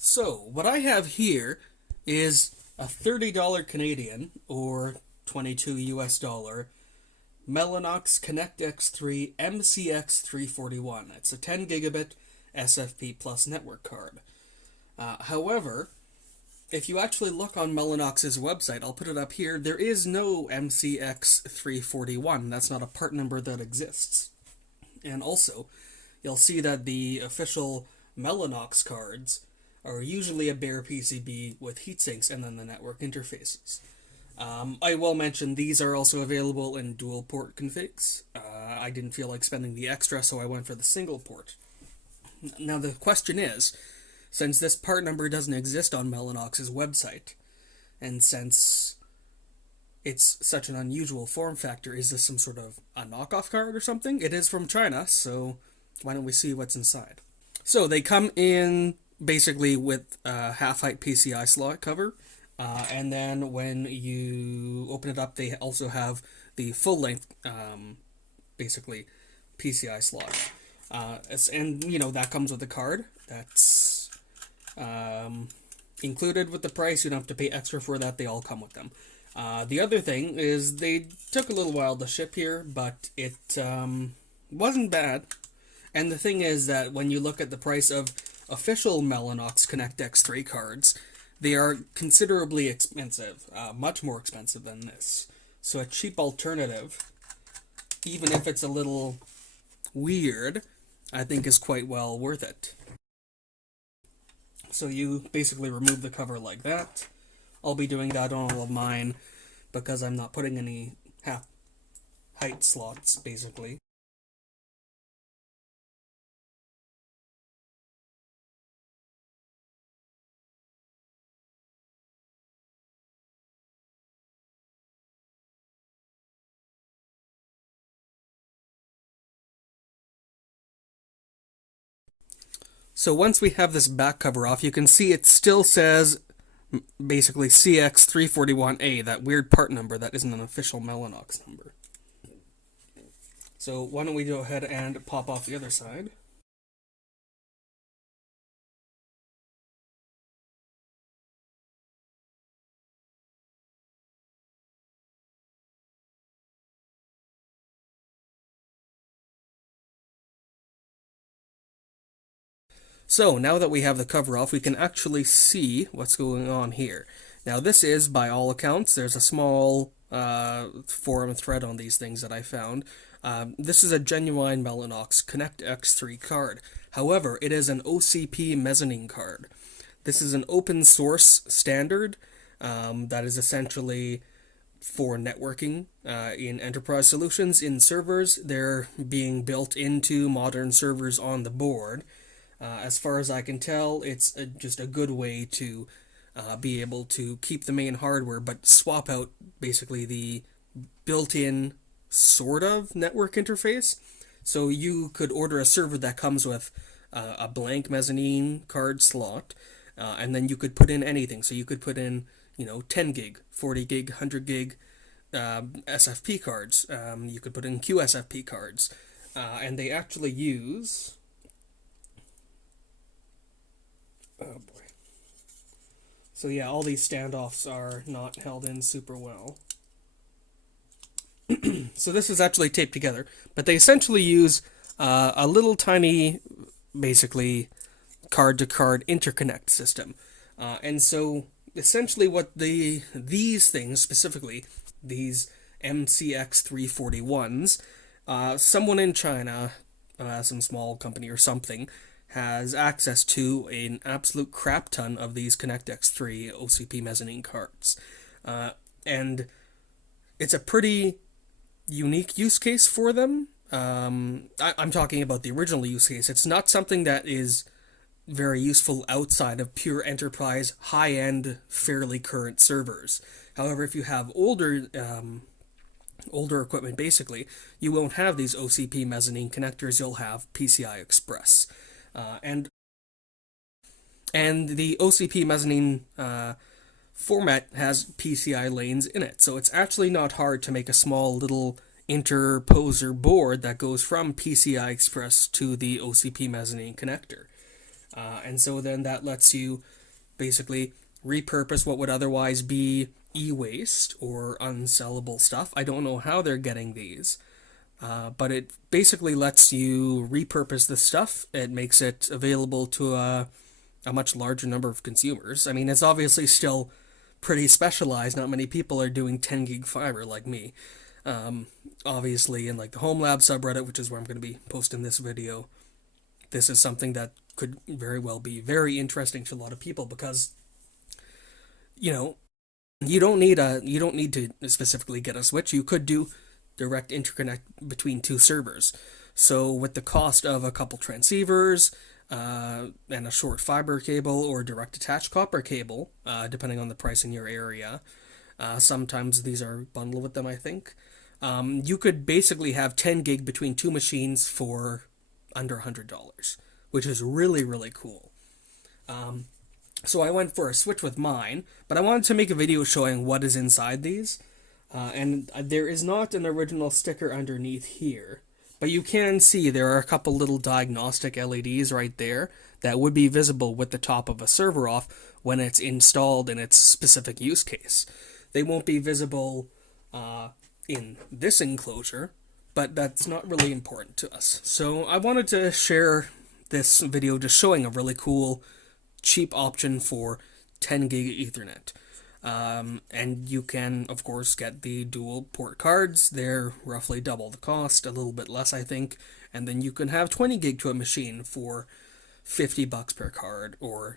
So, what I have here is a $30 Canadian or 22 US dollar Mellanox ConnectX-3 MCX341. It's a 10 gigabit SFP plus network card. However, if you actually look on Mellanox's website, I'll put it up here, there is no MCX341. That's not a part number that exists. And also, you'll see that the official Mellanox cards are usually a bare PCB with heatsinks and then the network interfaces. I will mention these are also available in dual port configs. I didn't feel like spending the extra, so I went for the single port. Now the question is, since this part number doesn't exist on Mellanox's website, and since it's such an unusual form factor, is this some sort of a knockoff card or something? It is from China, so why don't we see what's inside? So they come in basically with a half-height PCI slot cover, and then when you open it up, they also have the full-length, basically, PCI slot. And, that comes with the card. That's included with the price. You don't have to pay extra for that. They all come with them. The other thing is they took a little while to ship here, but it wasn't bad. And the thing is that when you look at the price of official Mellanox ConnectX-3 cards, they are considerably expensive, much more expensive than this. So a cheap alternative, even if it's a little weird, I think is quite well worth it. So you basically remove the cover like that. I'll be doing that on all of mine because I'm not putting any half height slots, basically. So once we have this back cover off, you can see it still says basically CX341A, that weird part number that isn't an official Mellanox number. So why don't we go ahead and pop off the other side. So now that we have the cover off, we can actually see what's going on here. Now this is, by all accounts, there's a small forum thread on these things that I found. This is a genuine Mellanox ConnectX-3 card. However, it is an OCP mezzanine card. This is an open source standard that is essentially for networking in enterprise solutions in servers. They're being built into modern servers on the board. As far as I can tell, it's just a good way to be able to keep the main hardware, but swap out basically the built-in sort of network interface. So you could order a server that comes with a blank mezzanine card slot, and then you could put in anything. So you could put in, 10 gig, 40 gig, 100 gig SFP cards. You could put in QSFP cards, and they actually use. Oh boy. So yeah, all these standoffs are not held in super well. So this is actually taped together, but they essentially use a little tiny, basically, card-to-card interconnect system. And so essentially what these things, specifically these MCX341s, someone in China, some small company or something, has access to an absolute crap ton of these ConnectX-3 OCP mezzanine cards. And it's a pretty unique use case for them. I'm talking about the original use case. It's not something that is very useful outside of pure enterprise, high-end, fairly current servers. However, if you have older equipment, basically, you won't have these OCP mezzanine connectors. You'll have PCI Express. And the OCP mezzanine format has PCI lanes in it, so it's actually not hard to make a small little interposer board that goes from PCI Express to the OCP mezzanine connector. And so then that lets you basically repurpose what would otherwise be e-waste or unsellable stuff. I don't know how they're getting these, but it basically lets you repurpose the stuff. It makes it available to a much larger number of consumers. I mean, it's obviously still pretty specialized. Not many people are doing 10 gig fiber like me. Obviously, in like the Home Lab subreddit, which is where I'm going to be posting this video, this is something that could very well be very interesting to a lot of people because, you know, you don't need to specifically get a switch. You could do direct interconnect between two servers. So with the cost of a couple transceivers, and a short fiber cable or direct attached copper cable, depending on the price in your area. Sometimes these are bundled with them, I think. You could basically have 10 gig between two machines for under $100, which is really, really cool. So I went for a switch with mine, but I wanted to make a video showing what is inside these. And there is not an original sticker underneath here. But you can see there are a couple little diagnostic LEDs right there that would be visible with the top of a server off when it's installed in its specific use case. They won't be visible in this enclosure, but that's not really important to us. So I wanted to share this video just showing a really cool, cheap option for 10 gig Ethernet. And you can, of course, get the dual port cards. They're roughly double the cost, a little bit less, I think. And then you can have 20 gig to a machine for $50 per card, or,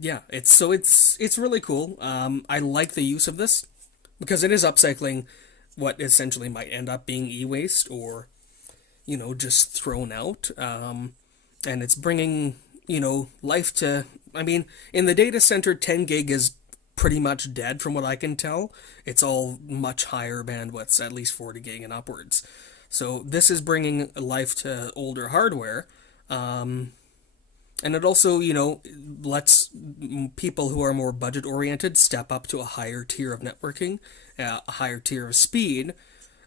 yeah, it's really cool. I like the use of this because it is upcycling what essentially might end up being e-waste or, just thrown out. And it's bringing, life to, I mean, in the data center, 10 gig is pretty much dead from what I can tell. It's all much higher bandwidths, at least 40 gig and upwards. So this is bringing life to older hardware. And it also, lets people who are more budget oriented step up to a higher tier of networking, a higher tier of speed,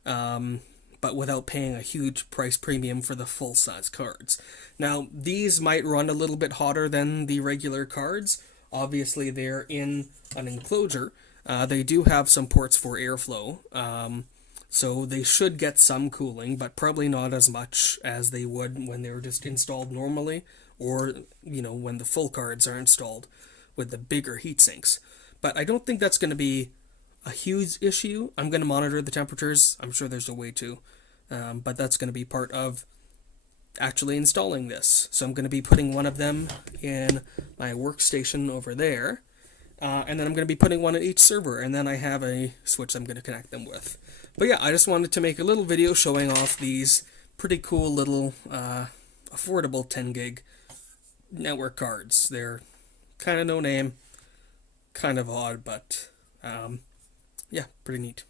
but without paying a huge price premium for the full size cards. Now, these might run a little bit hotter than the regular cards. Obviously, they're in an enclosure. They do have some ports for airflow, so they should get some cooling, but probably not as much as they would when they were just installed normally, or, when the full cards are installed with the bigger heat sinks. But I don't think that's going to be a huge issue. I'm going to monitor the temperatures. I'm sure there's a way to, but that's going to be part of actually installing this. So I'm going to be putting one of them in my workstation over there, and then I'm going to be putting one at each server, and then I have a switch I'm going to connect them with. But yeah, I just wanted to make a little video showing off these pretty cool little affordable 10 gig network cards. They're kind of no name, kind of odd, but yeah, pretty neat.